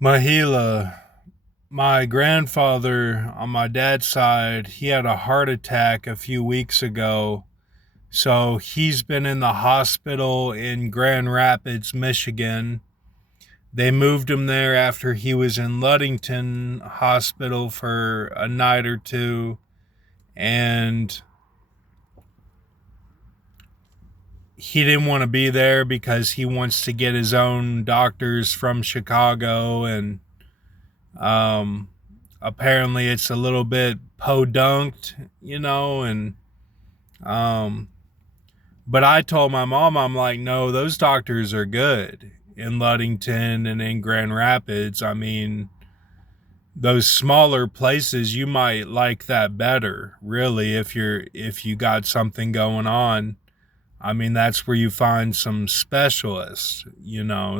Mahila, my grandfather on my dad's side, he had a heart attack a few weeks ago. So he's been in the hospital in Grand Rapids, Michigan. They moved him there after he was in Ludington Hospital for a night or two. And he didn't want to be there because he wants to get his own doctors from Chicago. And um, apparently it's a little bit podunked, and um, but I told my mom, I'm like, no, those doctors are good in Ludington and in Grand Rapids. I mean, those smaller places you might like that better, really, if you got something going on. I mean, that's where you find some specialists.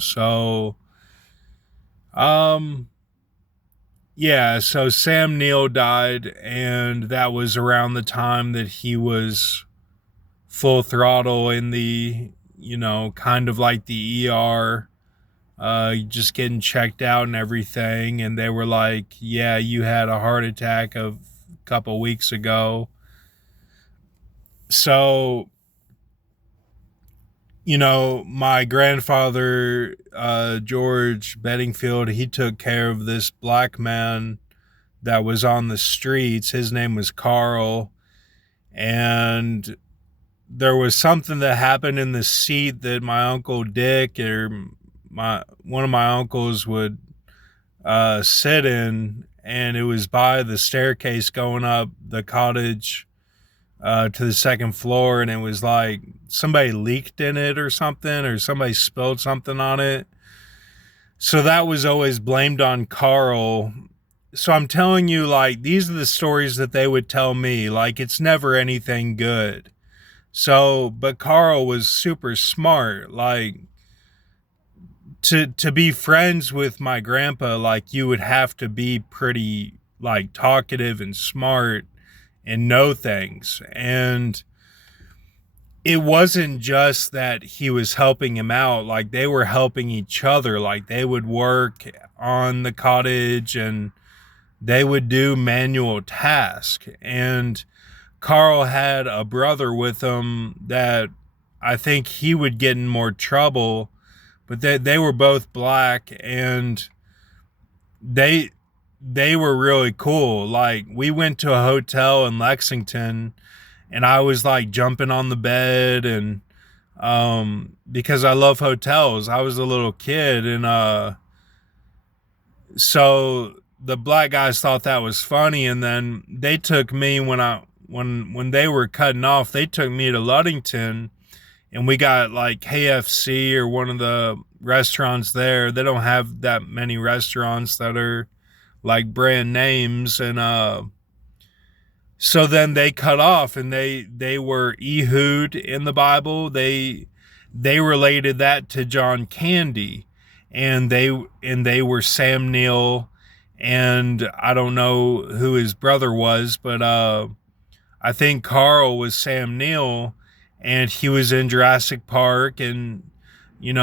So um yeah, so Sam Neill died, and that was around the time that he was full throttle in the, kind of like the ER, just getting checked out and everything. And they were like, yeah, you had a heart attack a couple weeks ago. So, my grandfather, George Bedingfield, he took care of this black man that was on the streets. His name was Carl. And there was something that happened in the seat that my uncle Dick or my one of my uncles would sit in, and it was by the staircase going up the cottage to the second floor, and it was like somebody leaked in it or something, or somebody spilled something on it. So that was always blamed on Carl. So I'm telling you, like, these are the stories that they would tell me. Like, it's never anything good. So, but Carl was super smart. Like, to be friends with my grandpa, like, you would have to be pretty, like, talkative and smart and know things. And it wasn't just that he was helping him out, like, they were helping each other. Like, they would work on the cottage and they would do manual tasks. And Carl had a brother with him that I think he would get in more trouble, but they were both black, and they they were really cool. Like, we went to a hotel in Lexington, and I was like jumping on the bed, and because I love hotels. I was a little kid, and so the black guys thought that was funny, and then they took me when they were cutting off. They took me to Ludington, and we got like KFC or one of the restaurants there. They don't have that many restaurants that are like brand names. And so then they cut off, and they were Ehud in the Bible. They related that to John Candy, and they were Sam Neill, and I don't know who his brother was, but I think Carl was Sam Neill, and he was in Jurassic Park, and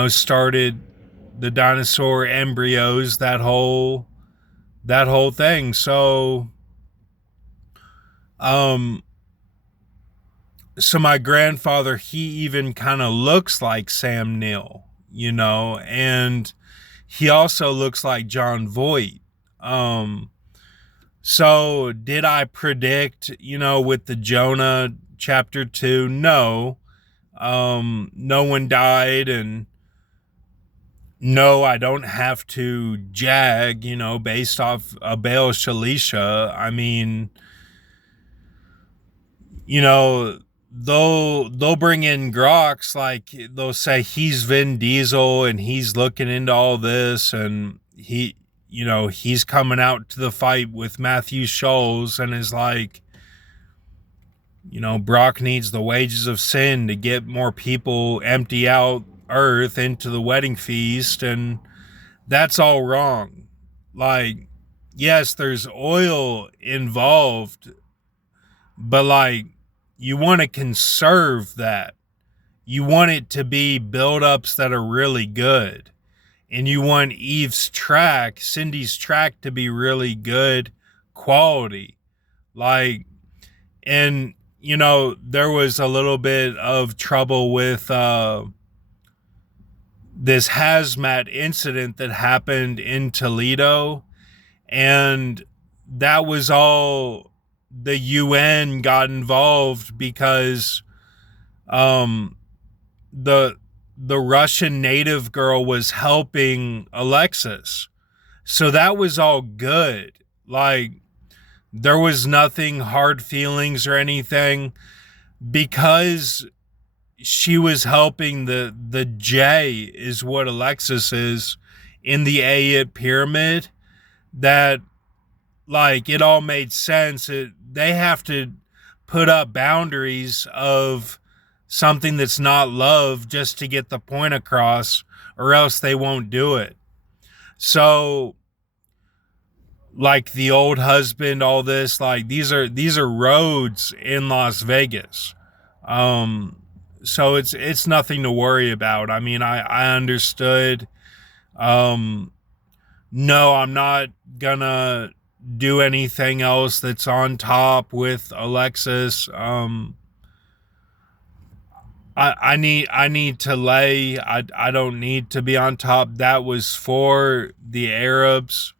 started the dinosaur embryos, that whole thing. So um so my grandfather, he even kind of looks like Sam Neill, and he also looks like John Voight. Um, so did I predict, with the Jonah chapter 2? No. No one died, and no, I don't have to jag, based off a Baal Shalisha. I mean, you know, they'll bring in Grox, like they'll say he's Vin Diesel and he's looking into all this, and he's coming out to the fight with Matthew Scholes, and is like, Brock needs the wages of sin to get more people, empty out earth into the wedding feast, and that's all wrong. Like, yes, there's oil involved, but like, you want to conserve that. You want it to be buildups that are really good. and you want Cindy's track to be really good quality. Like, and there was a little bit of trouble with this hazmat incident that happened in Toledo, and that was all the UN got involved because the Russian native girl was helping Alexis. So that was all good. Like, there was nothing hard feelings or anything because she was helping the J is what Alexis is in the Ayit pyramid. That, like, it all made sense. They have to put up boundaries of something that's not love just to get the point across, or else they won't do it. So, like, the old husband, all this, like, these are roads in Las Vegas. So it's nothing to worry about. I mean, I understood. No, I'm not gonna do anything else that's on top with Alexis. I need to lay. I don't need to be on top. That was for the Arabs.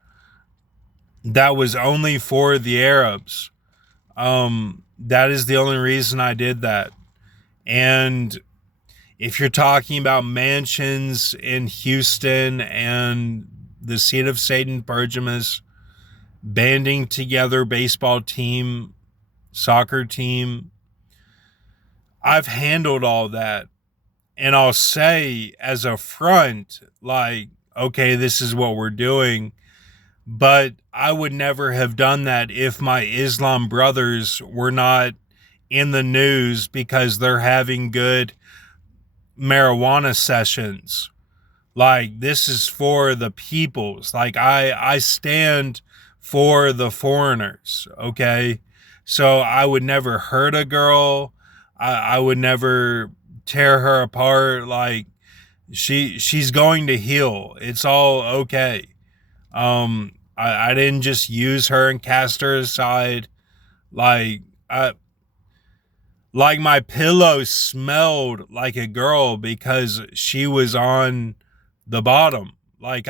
That was only for the Arabs. That is the only reason I did that. And if you're talking about mansions in Houston and the seat of Satan, Pergamus, banding together baseball team, soccer team, I've handled all that. And I'll say as a front, like, okay, this is what we're doing. But I would never have done that if my Islam brothers were not in the news because they're having good marijuana sessions. Like, this is for the peoples. Like, I stand for the foreigners, okay? So I would never hurt a girl. I would never tear her apart. Like, she's going to heal. It's all okay. I didn't just use her and cast her aside. Like, my pillow smelled like a girl because she was on the bottom. Like,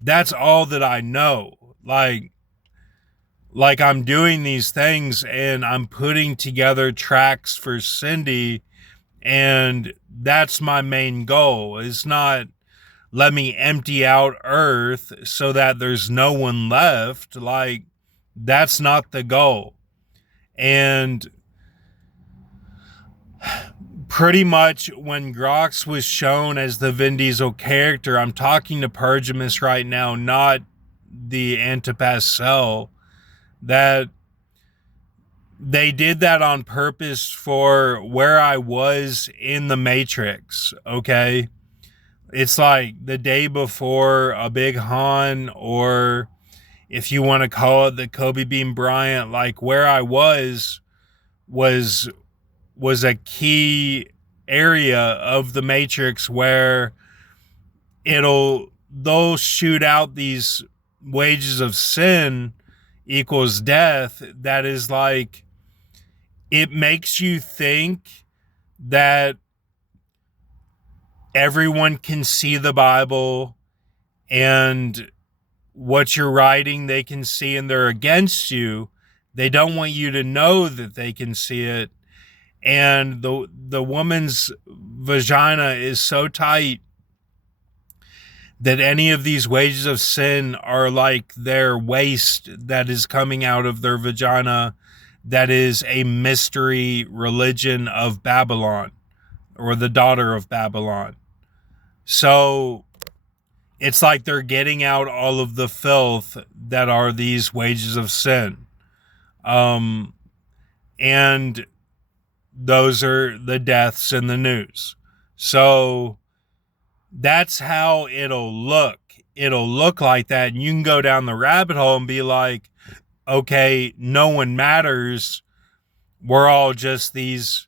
that's all that I know. Like I'm doing these things and I'm putting together tracks for Cindy, and that's my main goal. It's not let me empty out Earth so that there's no one left. Like, that's not the goal. And pretty much when Grox was shown as the Vin Diesel character, I'm talking to Pergamus right now, not the Antipas cell, that they did that on purpose for where I was in the Matrix, okay? It's like the day before a big Han, or if you want to call it the Kobe Bean Bryant, like where I was a key area of the Matrix where they'll shoot out these wages of sin equals death. That is like, it makes you think that everyone can see the Bible and what you're writing they can see, and they're against you. They don't want you to know that they can see it. And the woman's vagina is so tight that any of these wages of sin are like their waste that is coming out of their vagina. That is a mystery religion of Babylon, or the daughter of Babylon. So it's like they're getting out all of the filth that are these wages of sin. And those are the deaths in the news. So that's how it'll look. It'll look like that. And you can go down the rabbit hole and be like, okay, no one matters. We're all just these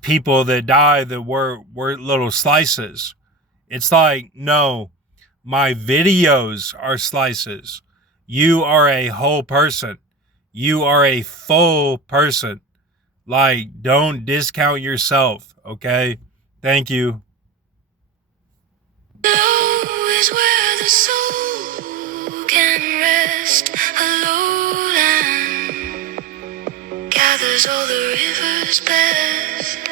people that die that were little slices. It's like, no, my videos are slices. You are a whole person. You are a full person. Like, don't discount yourself, okay? Thank you. Low is where the soul can rest. A lowland gathers all the river's best.